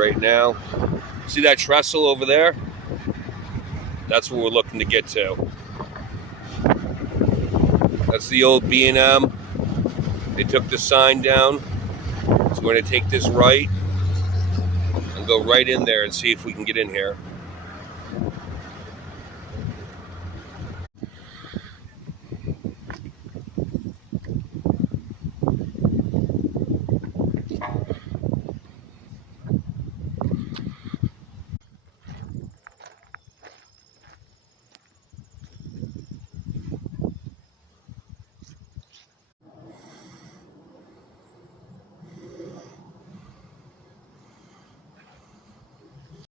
right now. See that trestle over there? That's what we're looking to get to. That's the old B&M. They took the sign down. So we're going to take this right and go right in there and see if we can get in here.